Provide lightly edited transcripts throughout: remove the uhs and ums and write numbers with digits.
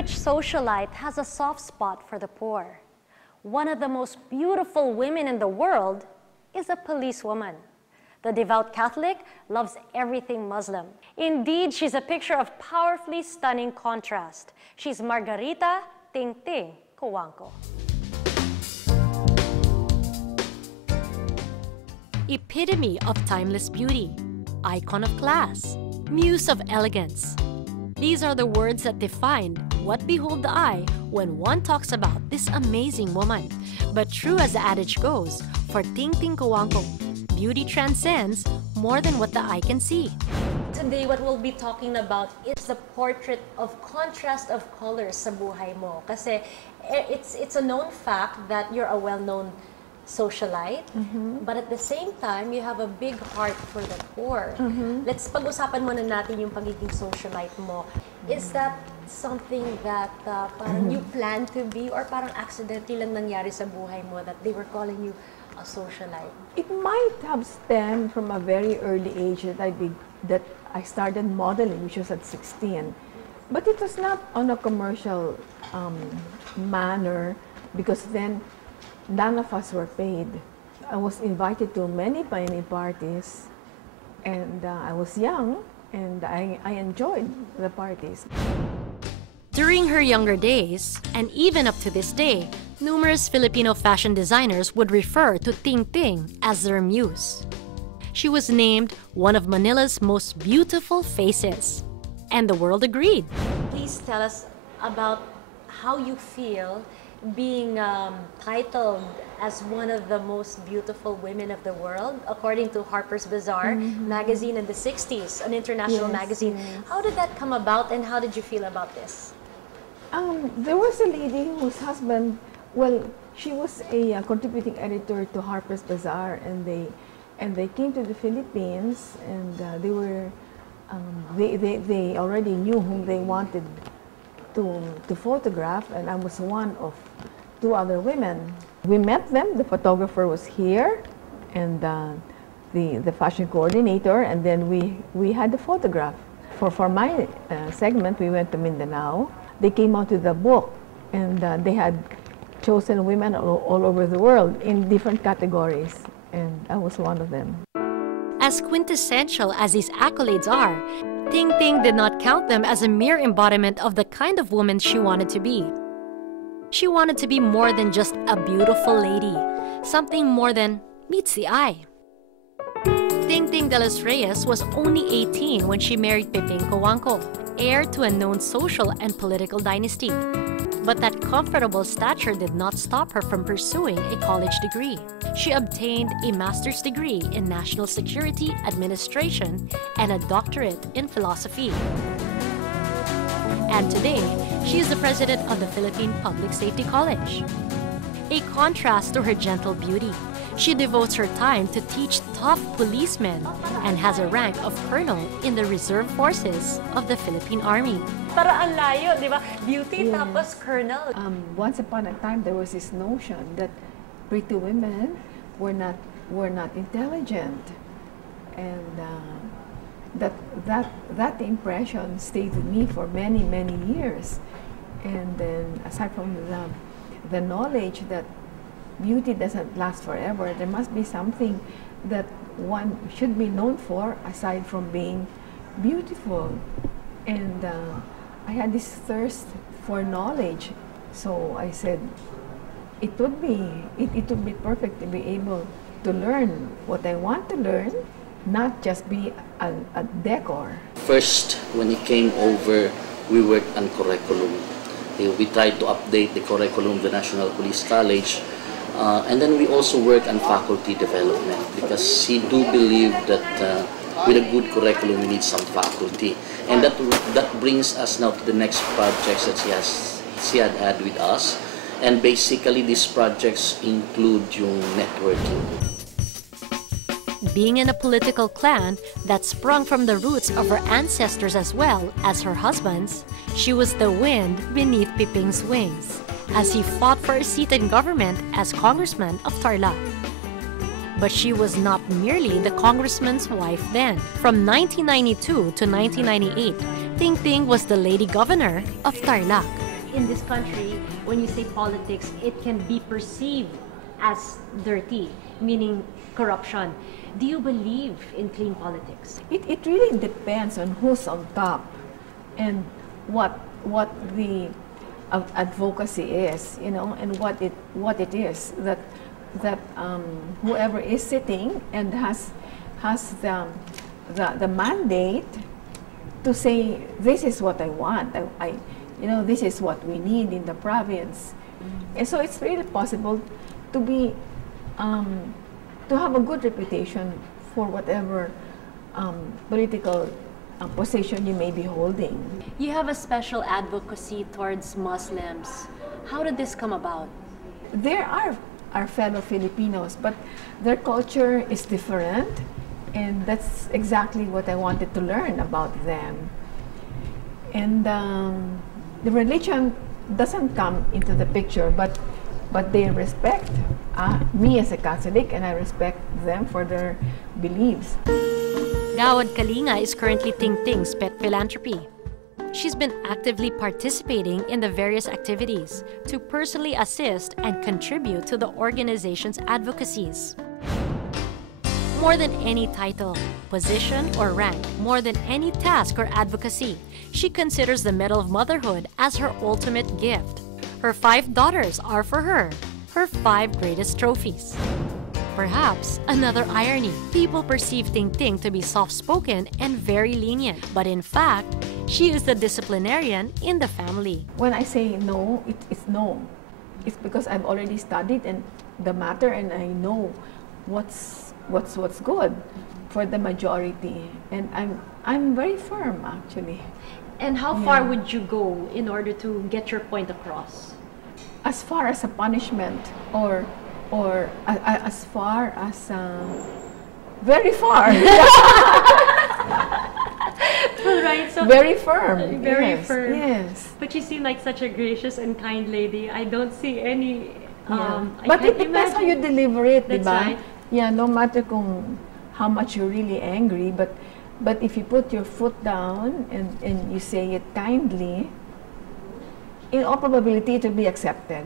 rich socialite has a soft spot for the poor. One of the most beautiful women in the world is a policewoman. The devout Catholic loves everything Muslim. Indeed, she's a picture of powerfully stunning contrast. She's Margarita Tingting Cojuangco. Epitome of timeless beauty, icon of class, muse of elegance. These are the words that define what behold the eye when one talks about this amazing woman. But true as the adage goes, for Tingting Cojuangco, beauty transcends more than what the eye can see. Today, what we'll be talking about is the portrait of contrast of colors sa buhay mo. Kasi it's a known fact that you're a well-known socialite, but at the same time, you have a big heart for the poor. Let's pag-usapan muna natin yung pagiging socialite mo. Is that something that parang you plan to be or parang accidentally lang nangyari sa buhay mo that they were calling you a socialite? It might have stemmed from a very early age that I started modeling, which was at 16. But it was not on a commercial manner, because then none of us were paid. I was invited to many parties, and I was young, and I enjoyed the parties. During her younger days, and even up to this day, numerous Filipino fashion designers would refer to Tingting as their muse. She was named one of Manila's most beautiful faces, and the world agreed. Please tell us about how you feel being titled as one of the most beautiful women of the world, according to Harper's Bazaar magazine in the 60s, an international magazine. Yes. How did that come about, and how did you feel about this? There was a lady whose husband, well, she was a contributing editor to Harper's Bazaar, and they came to the Philippines, and they already knew whom they wanted to photograph, and I was one of 2 other women. We met them. The photographer was here, and the fashion coordinator, and then we had the photograph. For my segment, we went to Mindanao. They came out with a book, and they had chosen women all over the world in different categories, and I was one of them. As quintessential as these accolades are, Tingting did not count them as a mere embodiment of the kind of woman she wanted to be. She wanted to be more than just a beautiful lady, something more than meets the eye. Tingting de los Reyes was only 18 when she married Pepeng Cojuangco, heir to a known social and political dynasty. But that comfortable stature did not stop her from pursuing a college degree. She obtained a master's degree in National Security Administration and a doctorate in philosophy. And today, she is the president of the Philippine Public Safety College. A contrast to her gentle beauty, she devotes her time to teach tough policemen and has a rank of colonel in the reserve forces of the Philippine Army. Para ang layo, di ba? Beauty tapos colonel. Once upon a time, there was this notion that pretty women were not intelligent, and that impression stayed with me for many years. And then, aside from the knowledge that beauty doesn't last forever, there must be something that one should be known for aside from being beautiful. And I had this thirst for knowledge, so I said it would be perfect to be able to learn what I want to learn, not just be a decor. First, when he came over, we worked on curriculum. We tried to update the curriculum of the National Police College, and then we also work on faculty development, because he do believe that with a good curriculum we need some faculty, and that brings us now to the next projects that he had with us, and basically these projects include yung networking. Being in a political clan that sprung from the roots of her ancestors as well as her husband's, she was the wind beneath Pepeng's wings as he fought for a seat in government as congressman of Tarlac. But she was not merely the congressman's wife then. From 1992 to 1998, Tingting was the lady governor of Tarlac. in this country, when you say politics, it can be perceived as dirty, meaning corruption. Do you believe in clean politics? It really depends on who's on top and what the advocacy is, you know, and what it is that whoever is sitting and has the mandate to say, this is what I want. You know, this is what we need in the province. And so it's really possible to be to have a good reputation for whatever political position you may be holding. You have a special advocacy towards Muslims. How did this come about? There are our fellow Filipinos, but their culture is different, and that's exactly what I wanted to learn about them. And the religion doesn't come into the picture, but they respect me as a Catholic, and I respect them for their beliefs. Gawad Kalinga is currently Tingting's pet philanthropy. She's been actively participating in the various activities to personally assist and contribute to the organization's advocacies. More than any title, position, or rank, more than any task or advocacy, she considers the Medal of Motherhood as her ultimate gift. Her 5 daughters are for her 5 greatest trophies. Perhaps another irony, people perceive Tingting to be soft-spoken and very lenient, but in fact, she is the disciplinarian in the family. When I say no, it's no. It's because I've already studied the matter, and I know what's good for the majority, and I'm very firm actually. And how far would you go in order to get your point across? As far as a punishment, or as far as very far. Right, so very firm. Very yes, firm. Yes. But you seem like such a gracious and kind lady. I don't see any. But it depends how you deliver it, That's diba? right. Yeah, no matter how much you're really angry, but if you put your foot down and you say it kindly, in all probability it will be accepted.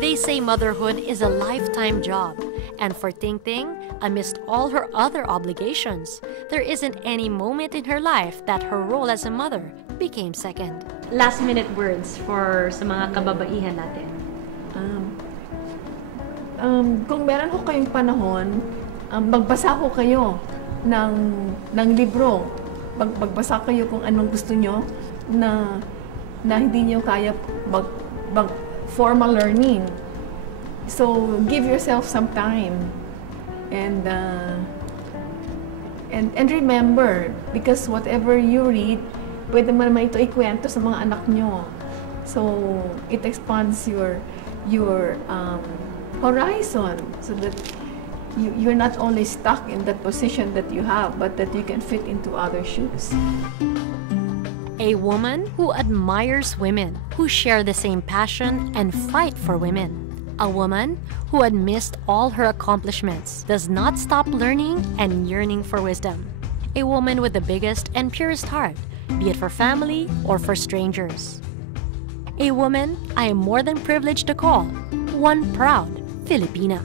They say motherhood is a lifetime job, and for Tingting, amidst all her other obligations, there isn't any moment in her life that her role as a mother became second. Last-minute words for sa mga kababaihan natin. Kung meron ho kayong panahon, magbasa ho kayo ng libro. Magbasa kayo kung anong gusto nyo na hindi nyo kaya formal learning. So give yourself some time, and remember, because whatever you read, pwede mo naman ito ikwento sa mga anak nyo. So it expands your horizon, so that you're not only stuck in that position that you have, but that you can fit into other shoes. A woman who admires women, who share the same passion and fight for women. A woman who amidst all her accomplishments does not stop learning and yearning for wisdom. A woman with the biggest and purest heart, be it for family or for strangers. A woman I am more than privileged to call one proud Filipina.